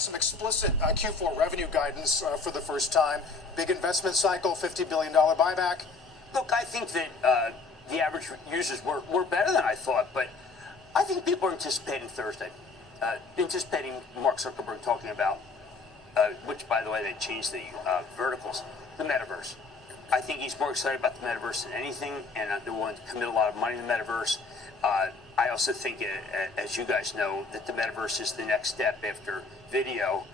got some explicit Q4 revenue guidance for the first time. Big investment cycle, $50 billion buyback. Look, I think that the average users were better than I thought, but I think people are anticipating Thursday, anticipating Mark Zuckerberg talking about, which, by the way, they changed the verticals, the metaverse. I think he's more excited about the metaverse than anything, and they're willing to commit a lot of money in the metaverse. I also think, as you guys know, that the metaverse is the next step after video.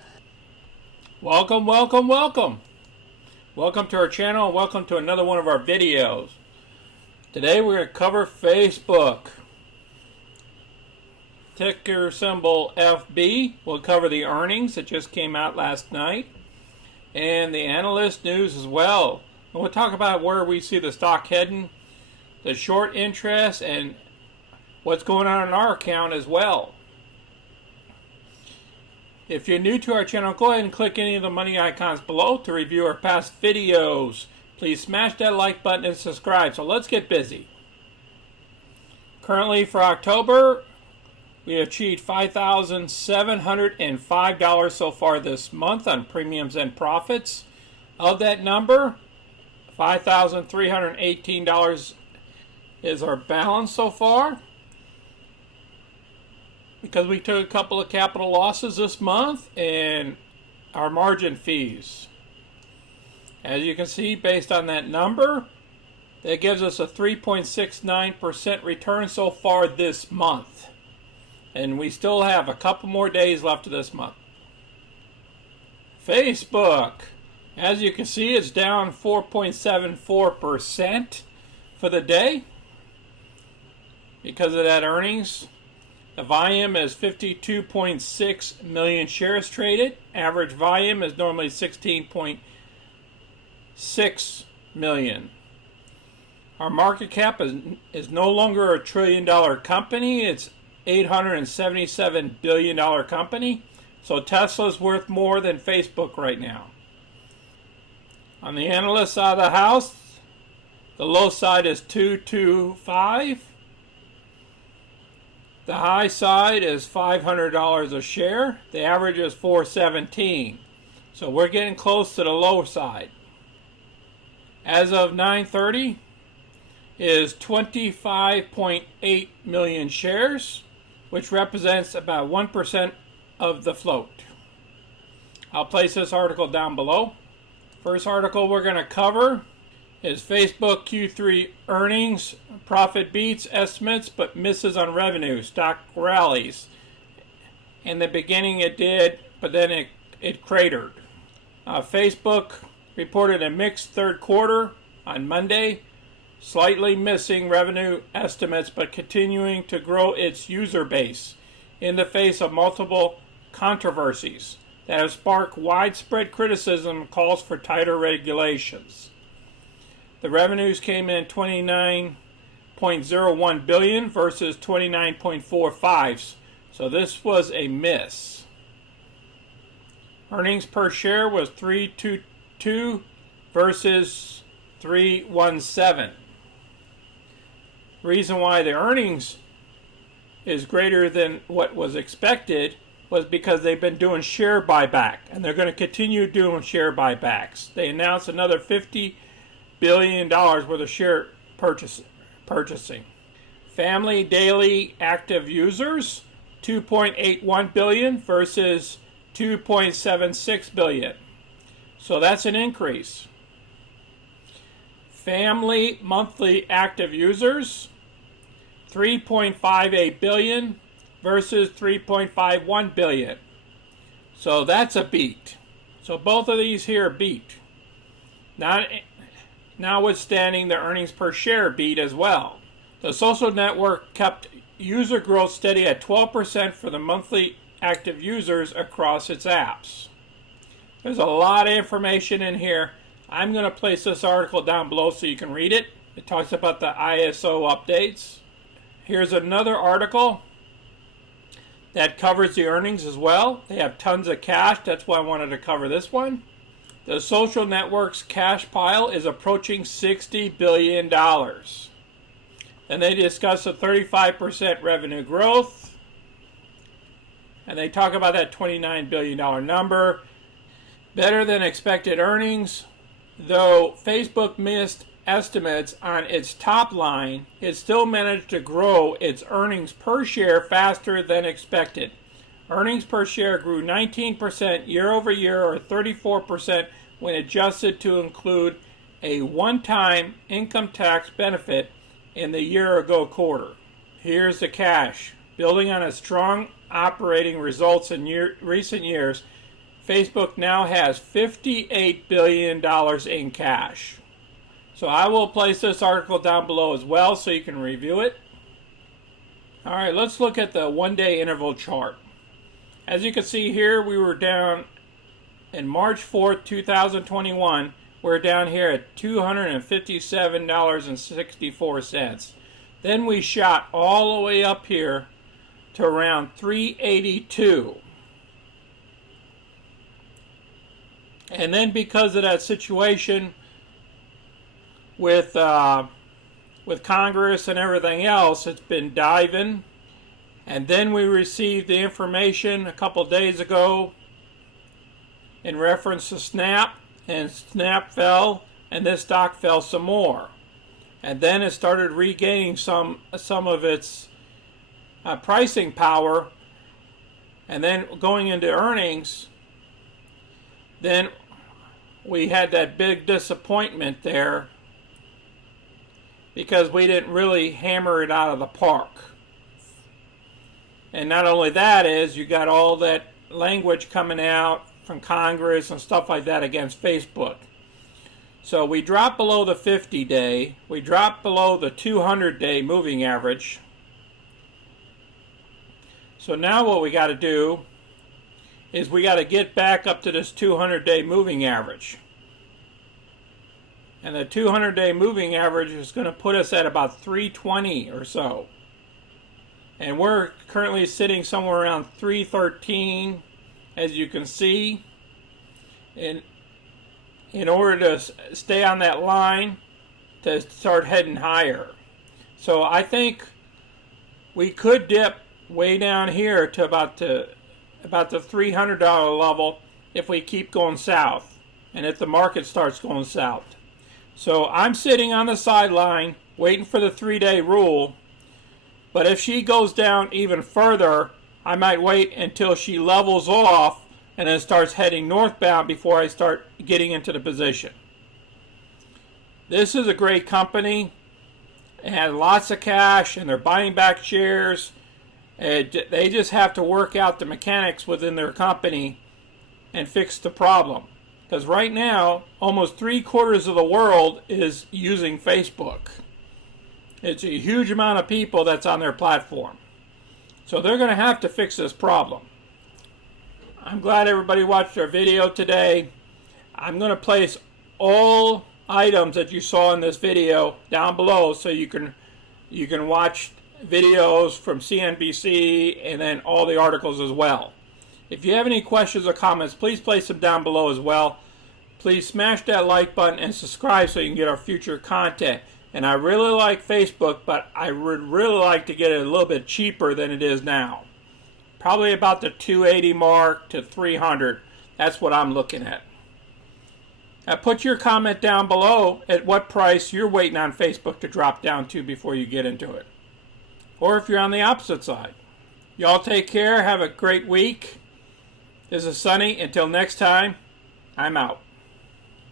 Welcome, welcome, welcome. Welcome to our channel, and welcome to another one of our videos. Today we're going to cover Facebook. Ticker symbol FB. We'll cover the earnings that just came out last night, and the analyst news as well. And we'll talk about where we see the stock heading, the short interest, and what's going on in our account as well. If you're new to our channel, go ahead and click any of the money icons below to review our past videos. Please smash that like button and subscribe. So let's get busy. Currently for October, we achieved $5,705 so far this month on premiums and profits. Of that number, $5,318 is our balance so far, because we took a couple of capital losses this month and our margin fees. As you can see, based on that number, that gives us a 3.69% return so far this month. And we still have a couple more days left of this month. Facebook, as you can see, it's down 4.74% for the day because of that earnings. The volume is 52.6 million shares traded. Average volume is normally 16.6 million. Our market cap is no longer a $1 trillion company. It's $877 billion company. So Tesla's worth more than Facebook right now. On the analyst side of the house, the low side is 225. The high side is $500 a share. The average is $417. So we're getting close to the low side. As of 9:30 is 25.8 million shares, which represents about 1% of the float. I'll place this article down below. First article we're going to cover is Facebook Q3 earnings. Profit beats estimates but misses on revenue. Stock rallies. In the beginning it did, but then it cratered. Facebook reported a mixed third quarter on Monday, slightly missing revenue estimates but continuing to grow its user base in the face of multiple controversies that have sparked widespread criticism and calls for tighter regulations. The revenues came in $29.01 billion versus $29.45, so this was a miss. Earnings per share was $3.22 versus $3.17. Reason why the earnings is greater than what was expected was because they've been doing share buyback, and they're going to continue doing share buybacks. They announced another $50 billion worth of share purchasing. Family daily active users, 2.81 billion versus 2.76 billion. So that's an increase. Family monthly active users, 3.58 billion versus 3.51 billion. So that's a beat. So both of these here beat. Notwithstanding the earnings per share beat as well. The social network kept user growth steady at 12% for the monthly active users across its apps. There's a lot of information in here. I'm going to place this article down below so you can read it. It talks about the ISO updates. Here's another article that covers the earnings as well. They have tons of cash. That's why I wanted to cover this one. The social network's cash pile is approaching $60 billion. And they discuss a 35% revenue growth. and they talk about that $29 billion number. Better than expected earnings. Though Facebook missed estimates on its top line, it still managed to grow its earnings per share faster than expected. Earnings per share grew 19% year over year, or 34% when adjusted to include a one-time income tax benefit in the year-ago quarter. Here's the cash. Building on its strong operating results in recent years, Facebook now has $58 billion in cash. So I will place this article down below as well so you can review it. All right, let's look at the one-day interval chart. As you can see here, we were down in March 4th, 2021. We're down here at $257.64. Then we shot all the way up here to around 382. And then because of that situation with Congress and everything else, it's been diving. And then we received the information a couple days ago in reference to Snap, and Snap fell, and this stock fell some more. And then it started regaining some of its pricing power, and then going into earnings, then we had that big disappointment there because we didn't really hammer it out of the park. And not only that is, you got all that language coming out from Congress and stuff like that against Facebook. So we dropped below the 50-day, we dropped below the 200-day moving average. So now what we got to do is we got to get back up to this 200-day moving average. And the 200-day moving average is going to put us at about 320 or so. And we're currently sitting somewhere around 313, as you can see. In order to stay on that line to start heading higher. So I think we could dip way down here to about the $300 level if we keep going south, and if the market starts going south. So I'm sitting on the sideline waiting for the 3-day rule, but if she goes down even further, I might wait until she levels off and then starts heading northbound before I start getting into the position. This is a great company. It has lots of cash and they're buying back shares. They just have to work out the mechanics within their company and fix the problem. Because right now, almost 3/4 of the world is using Facebook. It's a huge amount of people that's on their platform. So they're going to have to fix this problem. I'm glad everybody watched our video today. I'm going to place all items that you saw in this video down below so you can watch videos from CNBC and then all the articles as well. If you have any questions or comments, please place them down below as well. Please smash that like button and subscribe so you can get our future content. And I really like Facebook, but I would really like to get it a little bit cheaper than it is now. Probably about the 280 mark to 300. That's what I'm looking at. Now put your comment down below at what price you're waiting on Facebook to drop down to before you get into it. Or if you're on the opposite side. Y'all take care. Have a great week. This is Sunny. Until next time, I'm out.